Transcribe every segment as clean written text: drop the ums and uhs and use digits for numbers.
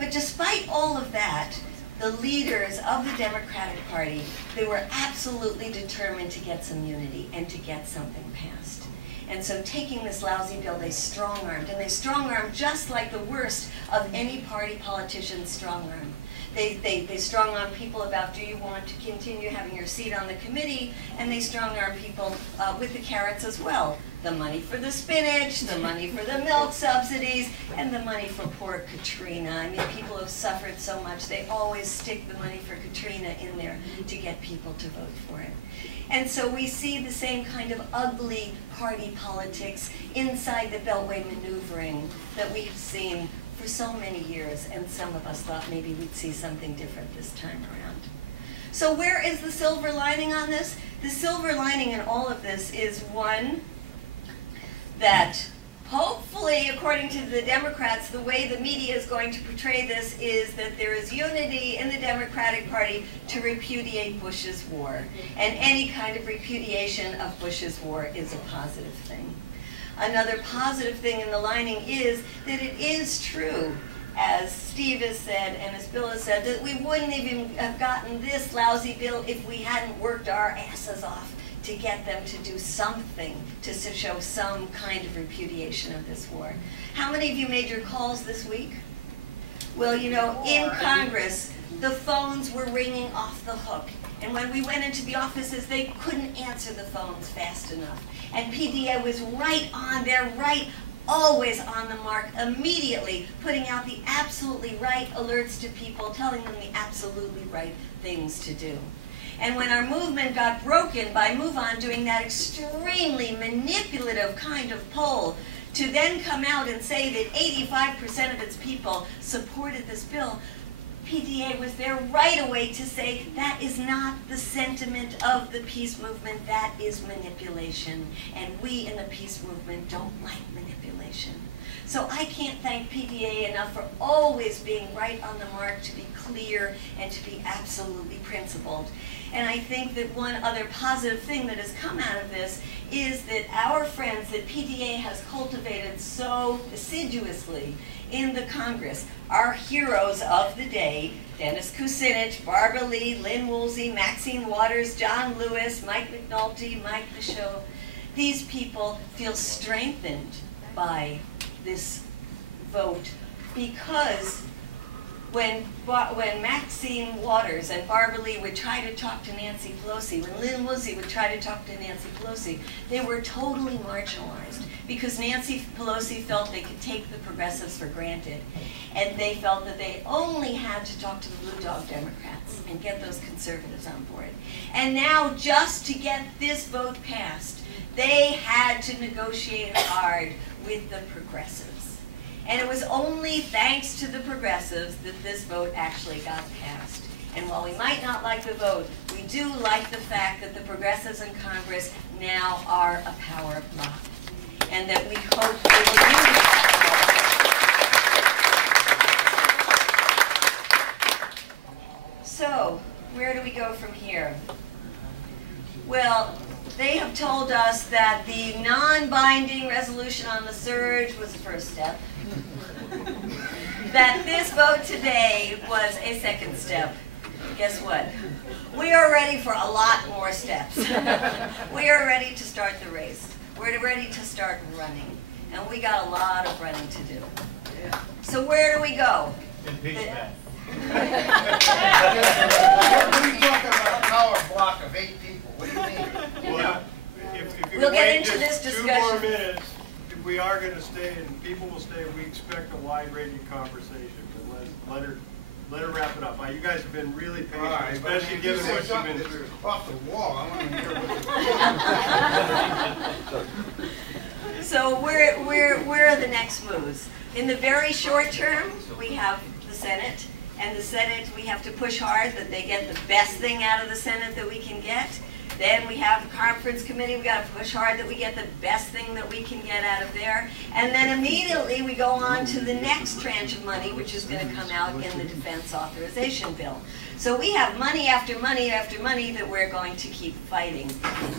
But despite all of that, the leaders of the Democratic Party, they were absolutely determined to get some unity and to get something passed. And so taking this lousy bill, they strong-armed, and they strong-armed just like the worst of any party politician's strong-arm. They strong-arm people about, do you want to continue having your seat on the committee? And they strong-arm people with the carrots as well. The money for the spinach, the money for the milk subsidies, and the money for poor Katrina. I mean, people have suffered so much, they always stick the money for Katrina in there to get people to vote for it. And so we see the same kind of ugly party politics inside the Beltway maneuvering that we have seen for so many years, and some of us thought maybe we'd see something different this time around. So where is the silver lining on this? The silver lining in all of this is, one, that hopefully, according to the Democrats, the way the media is going to portray this is that there is unity in the Democratic Party to repudiate Bush's war. And any kind of repudiation of Bush's war is a positive thing. Another positive thing in the lining is that it is true, as Steve has said and as Bill has said, that we wouldn't even have gotten this lousy bill if we hadn't worked our asses off to get them to do something to show some kind of repudiation of this war. How many of you made your calls this week? Well, you know, in Congress, the phones were ringing off the hook. And when we went into the offices, they couldn't answer the phones fast enough. And PDA was right on there, always on the mark, immediately putting out the absolutely right alerts to people, telling them the absolutely right things to do. And when our movement got broken by MoveOn doing that extremely manipulative kind of poll, to then come out and say that 85% of its people supported this bill, PDA was there right away to say that is not the sentiment of the peace movement, that is manipulation. And we in the peace movement don't like manipulation. So I can't thank PDA enough for always being right on the mark, to be clear and to be absolutely principled. And I think that one other positive thing that has come out of this is that our friends that PDA has cultivated so assiduously in the Congress, our heroes of the day, Dennis Kucinich, Barbara Lee, Lynn Woolsey, Maxine Waters, John Lewis, Mike McNulty, Mike Michaud, these people feel strengthened by this vote, because when Maxine Waters and Barbara Lee would try to talk to Nancy Pelosi, when Lynn Woolsey would try to talk to Nancy Pelosi, they were totally marginalized because Nancy Pelosi felt they could take the progressives for granted, and they felt that they only had to talk to the blue dog Democrats and get those conservatives on board. And now, just to get this vote passed, they had to negotiate hard with the progressives. And it was only thanks to the progressives that this vote actually got passed. And while we might not like the vote, we do like the fact that the progressives in Congress now are a power bloc. And that we hope they will use that. So, where do we go from here? Well, they have told us that the non-binding resolution on the surge was the first step. That this vote today was a second step. Guess what? We are ready for a lot more steps. We are ready to start the race. We're ready to start running. And we got a lot of running to do. So where do we go? Impeachment. What are you talking about? A power block of 8 people. What do you mean? Well, if you We'll get wait into just this 2 more discussion. minutes, we are going to stay, and people will stay. We expect a wide-ranging conversation. But let her wrap it up. You guys have been really patient, Right, especially given what you've been. Off the wall. I want to hear what you're So where are the next moves? In the very short term, we have the Senate. And the Senate, we have to push hard that they get the best thing out of the Senate that we can get. Then we have the conference committee. We've got to push hard that we get the best thing that we can get out of there. And then immediately we go on to the next tranche of money, which is going to come out in the defense authorization bill. So we have money after money after money that we're going to keep fighting.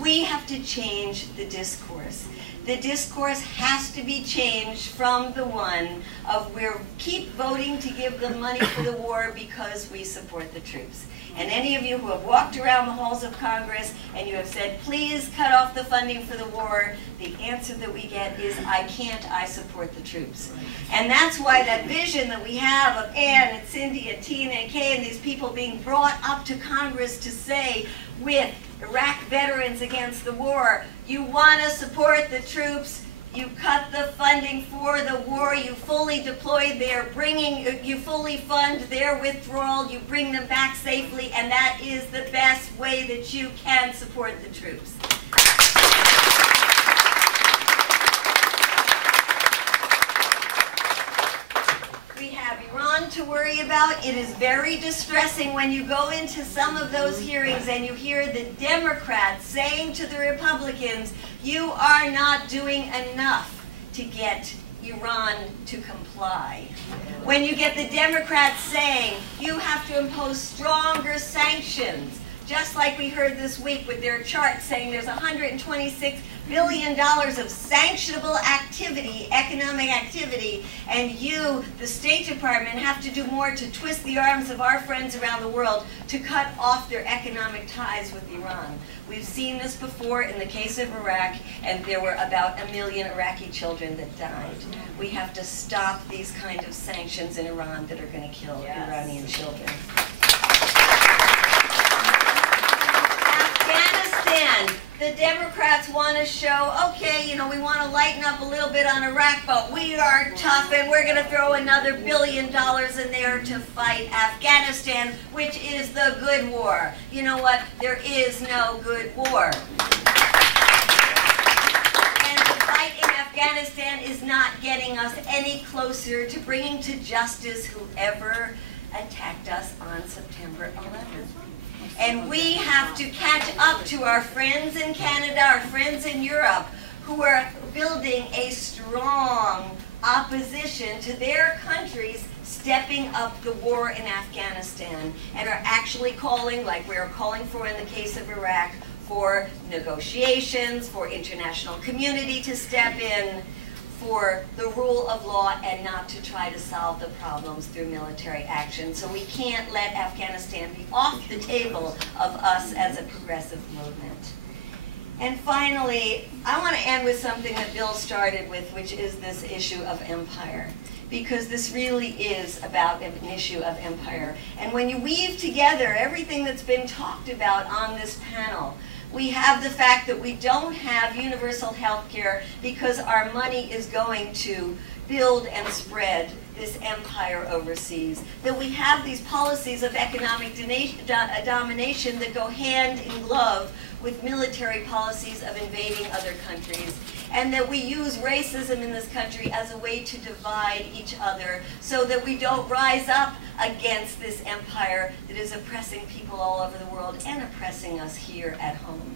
We have to change the discourse. The discourse has to be changed from the one of we're keep voting to give them money for the war because we support the troops. And any of you who have walked around the halls of Congress and you have said, please cut off the funding for the war, the answer that we get is, I can't, I support the troops. And that's why that vision that we have of Ann and Cindy and Tina and Kay and these people being brought up to Congress to say, with Iraq veterans against the war, you want to support the troops, you cut the funding for the war, you fully deploy their you fully fund their withdrawal, you bring them back safely, and that is the best way that you can support the troops. We have Iran to worry about. It is very distressing when you go into some of those hearings and you hear the Democrats saying to the Republicans, you are not doing enough to get Iran to comply. When you get the Democrats saying, you have to impose stronger sanctions, just like we heard this week with their chart saying there's $126 billion of sanctionable activity, economic activity, and you, the State Department, have to do more to twist the arms of our friends around the world to cut off their economic ties with Iran. We've seen this before in the case of Iraq, and there were about 1 million Iraqi children that died. We have to stop these kind of sanctions in Iran that are going to kill Iranian children. Afghanistan, the Democrats want to show, okay, you know, we want to lighten up a little bit on Iraq, but we are tough and we're going to throw another $1 billion in there to fight Afghanistan, which is the good war. You know what? There is no good war. And the fight in Afghanistan is not getting us any closer to bringing to justice whoever attacked us on September 11th. And we have to catch up to our friends in Canada, our friends in Europe, who are building a strong opposition to their countries stepping up the war in Afghanistan and are actually calling, like we're calling for in the case of Iraq, for negotiations, for international community to step in, for the rule of law, and not to try to solve the problems through military action. So we can't let Afghanistan be off the table of us as a progressive movement. And finally, I want to end with something that Bill started with, which is this issue of empire. Because this really is about an issue of empire. And when you weave together everything that's been talked about on this panel, we have the fact that we don't have universal health care because our money is going to build and spread this empire overseas. That we have these policies of economic domination that go hand in glove with military policies of invading other countries. And that we use racism in this country as a way to divide each other so that we don't rise up against this empire that is oppressing people all over the world and oppressing us here at home.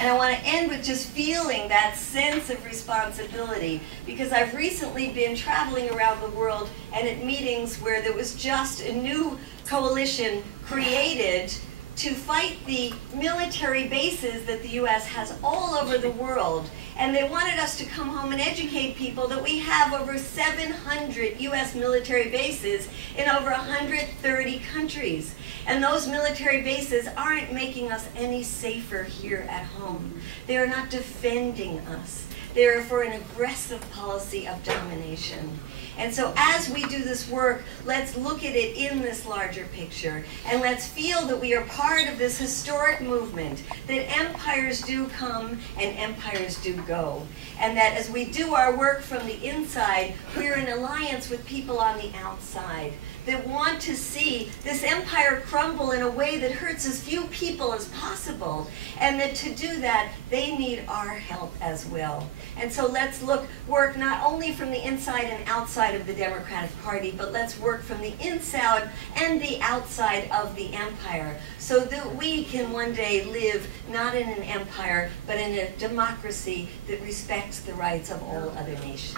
And I want to end with just feeling that sense of responsibility, because I've recently been traveling around the world and at meetings where there was just a new coalition created to fight the military bases that the U.S. has all over the world. And they wanted us to come home and educate people that we have over 700 U.S. military bases in over 130 countries. And those military bases aren't making us any safer here at home. They are not defending us. They are for an aggressive policy of domination. And so as we do this work, let's look at it in this larger picture, and let's feel that we are part of this historic movement, that empires do come and empires do go, and that as we do our work from the inside, we're in alliance with people on the outside that want to see this empire crumble in a way that hurts as few people as possible, and that to do that, they need our help as well. And so let's work not only from the inside and outside of the Democratic Party, but let's work from the inside and the outside of the empire, so that we can one day live not in an empire, but in a democracy that respects the rights of all other nations.